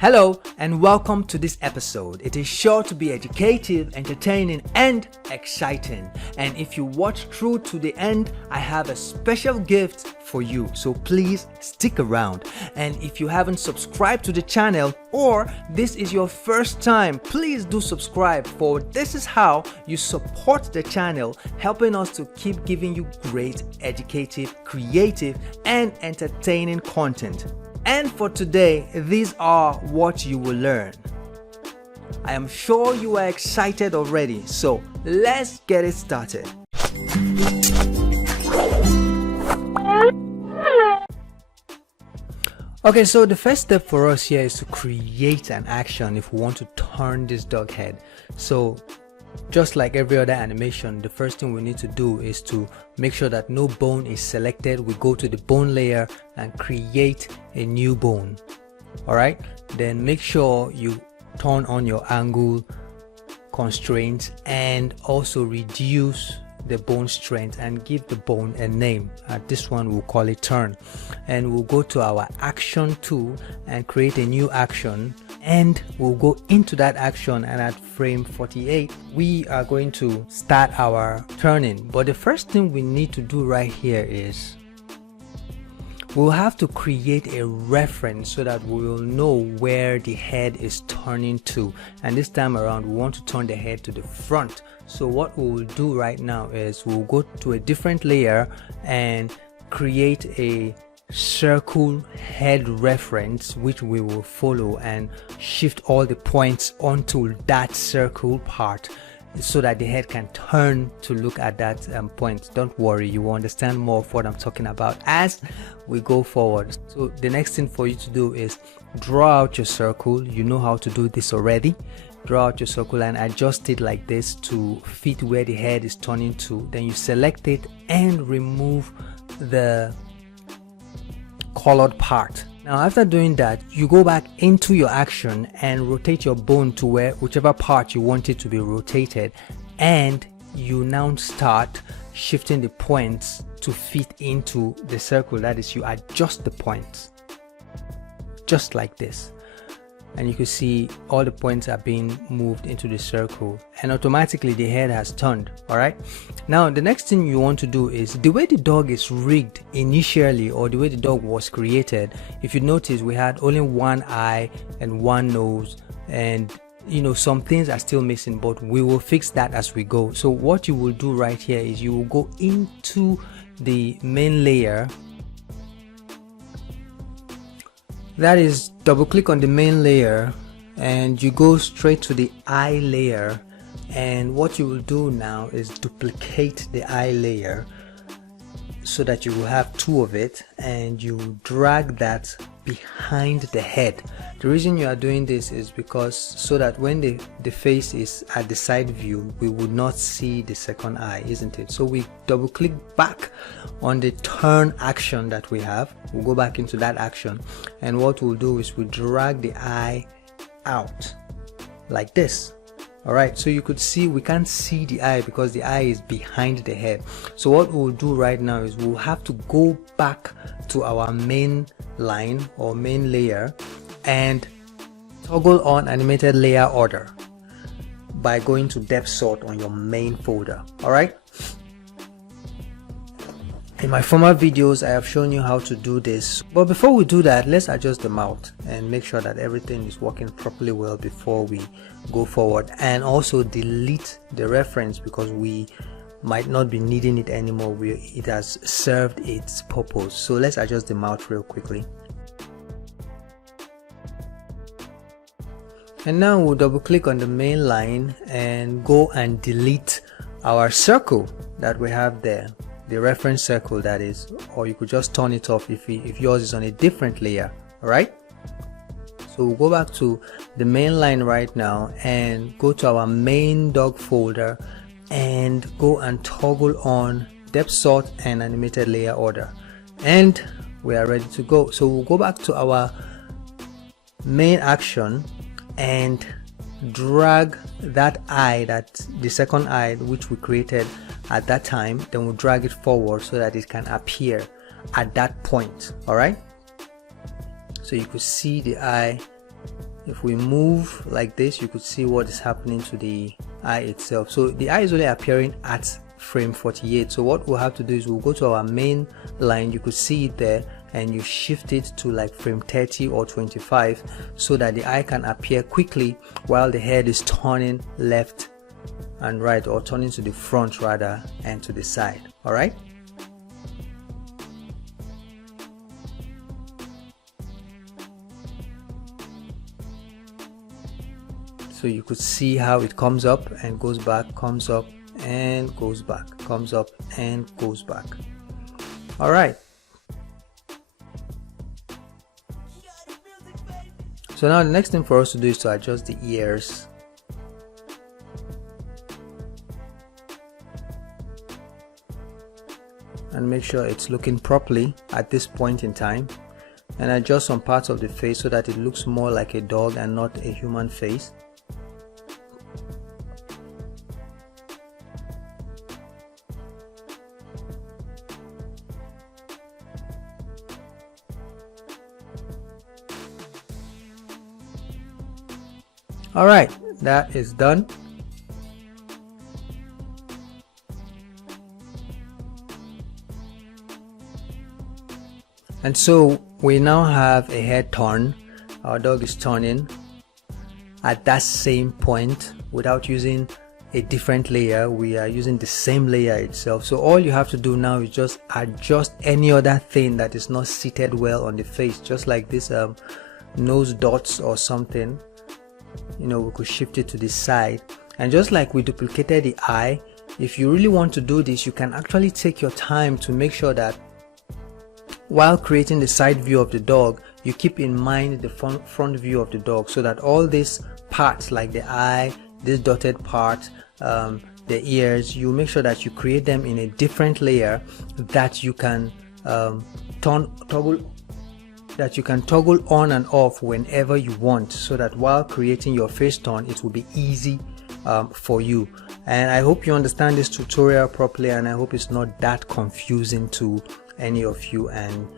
Hello and welcome to this episode. It is sure to be educative, entertaining and exciting. And if you watch through to the end, I have a special gift for you. So please stick around. And if you haven't subscribed to the channel or this is your first time, please do subscribe, for this is how you support the channel, helping us to keep giving you great, educative, creative and entertaining content. And for today, these are what you will learn. I am sure you are excited already, so let's get it started. Okay, so the first step for us here is to create an action if we want to turn this dog head. So just like every other animation, the first thing we need to do is to make sure that no bone is selected. We go to the bone layer and create a new bone. Alright, then make sure you turn on your angle constraints and also reduce the bone strength and give the bone a name. This one we'll call it turn, and we'll go to our action tool and create a new action, and we'll go into that action, and at frame 48 we are going to start our turning. But the first thing we need to do right here is we'll have to create a reference so that we will know where the head is turning to, and this time around we want to turn the head to the front. So what we will do right now is we'll go to a different layer and create a circle head reference, which we will follow and shift all the points onto that circle part so that the head can turn to look at that point. Don't worry, you will understand more of what I'm talking about as we go forward. So the next thing for you to do is draw out your circle. You know how to do this already. Draw out your circle and adjust it like this to fit where the head is turning to. Then you select it and remove the colored part. Now after doing that, you go back into your action and rotate your bone to whichever part you want it to be rotated, and you now start shifting the points to fit into the circle. That is, you adjust the points just like this, and you can see all the points are being moved into the circle and automatically the head has turned. Alright, now the next thing you want to do is the way the dog is rigged initially, or the way the dog was created. If you notice, we had only one eye and one nose, and you know, some things are still missing, but we will fix that as we go. So what you will do right here is you will go into the main layer, that is, double click on the main layer and you go straight to the eye layer, and what you will do now is duplicate the eye layer so that you will have two of it, and you drag that behind the head. The reason you are doing this is because so that when the face is at the side view, we would not see the second eye, isn't it? So we double click back on the turn action that we have. We'll go back into that action, and what we'll do is we drag the eye out like this. Alright, so you could see we can't see the eye because the eye is behind the head. So what we'll do right now is we'll have to go back to our main line or main layer and toggle on animated layer order by going to depth sort on your main folder. Alright, in my former videos I have shown you how to do this, but before we do that, let's adjust the mouth and make sure that everything is working properly well before we go forward, and also delete the reference because we might not be needing it anymore. It has served its purpose. So let's adjust the mouth real quickly, and now we'll double click on the main line and go and delete our circle that we have there, the reference circle that is, or you could just turn it off if yours is on a different layer. Alright, so we'll go back to the main line right now and go to our main dog folder and go and toggle on depth sort and animated layer order, and we are ready to go. So we'll go back to our main action and drag that eye, that the second eye which we created at that time, then we'll drag it forward so that it can appear at that point. All right, so you could see the eye if we move like this, you could see what is happening to the eye itself. So the eye is only appearing at frame 48. So what we'll have to do is we'll go to our main line, you could see it there, and you shift it to like frame 30 or 25 so that the eye can appear quickly while the head is turning left and right, or turning to the front rather and to the side. All right. So you could see how it comes up and goes back, comes up and goes back, comes up and goes back. All right. So now the next thing for us to do is to adjust the ears. And make sure it's looking properly at this point in time, and adjust some parts of the face so that it looks more like a dog and not a human face. All right, that is done. And so we now have a head turn. Our dog is turning at that same point without using a different layer. We are using the same layer itself. So all you have to do now is just adjust any other thing that is not seated well on the face, just like this nose dots or something. You know, we could shift it to the side, and just like we duplicated the eye, if you really want to do this, you can actually take your time to make sure that while creating the side view of the dog, you keep in mind the front view of the dog, so that all these parts like the eye, this dotted part, the ears, you make sure that you create them in a different layer that you can toggle on and off whenever you want, so that while creating your face turn, it will be easy for you. And I hope you understand this tutorial properly, and I hope it's not that confusing to any of you. And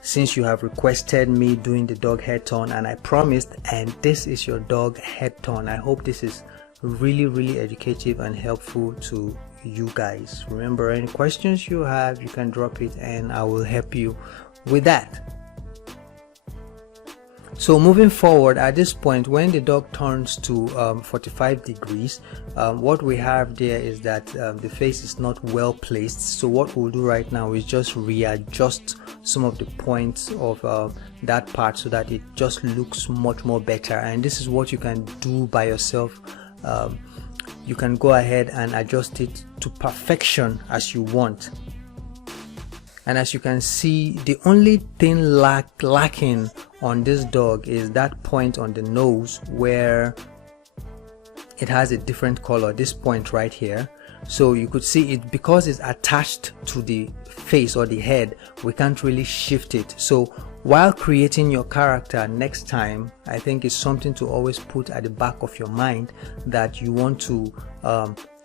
since you have requested me doing the dog head turn, and I promised, and this is your dog head turn, I hope this is really educative and helpful to you guys. Remember, any questions you have, you can drop it and I will help you with that. So moving forward, at this point, when the dog turns to 45 degrees, what we have there is that the face is not well placed. So what we'll do right now is just readjust some of the points of that part so that it just looks much more better. And this is what you can do by yourself. You can go ahead and adjust it to perfection as you want. And as you can see, the only thing lacking on this dog is that point on the nose where it has a different color, this point right here. So you could see it, because it's attached to the face or the head, we can't really shift it. So while creating your character next time, I think it's something to always put at the back of your mind, that you want to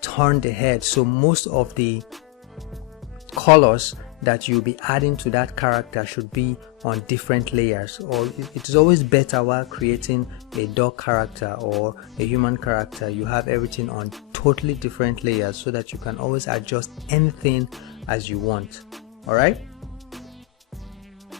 turn the head. So most of the colors that you'll be adding to that character should be on different layers, or it is always better while creating a dog character or a human character, you have everything on totally different layers so that you can always adjust anything as you want. All right,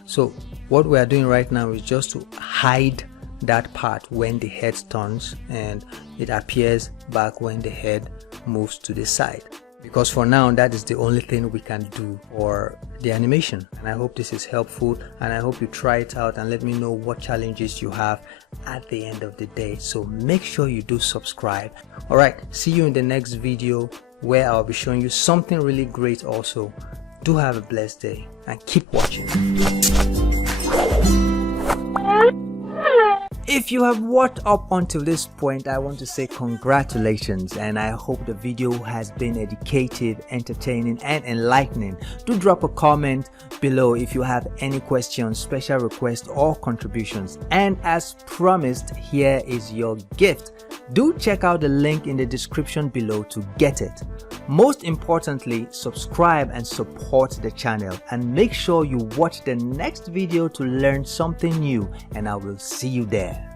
so what we are doing right now is just to hide that part when the head turns, and it appears back when the head moves to the side, because for now that is the only thing we can do for the animation. And I hope this is helpful, and I hope you try it out and let me know what challenges you have at the end of the day. So make sure you do subscribe. All right, see you in the next video where I'll be showing you something really great also. Do have a blessed day and keep watching. If you have watched up until this point, I want to say congratulations, and I hope the video has been educative, entertaining and enlightening. Do drop a comment below if you have any questions, special requests or contributions. And as promised, here is your gift. Do check out the link in the description below to get it. Most importantly, subscribe and support the channel, and make sure you watch the next video to learn something new, and I will see you there.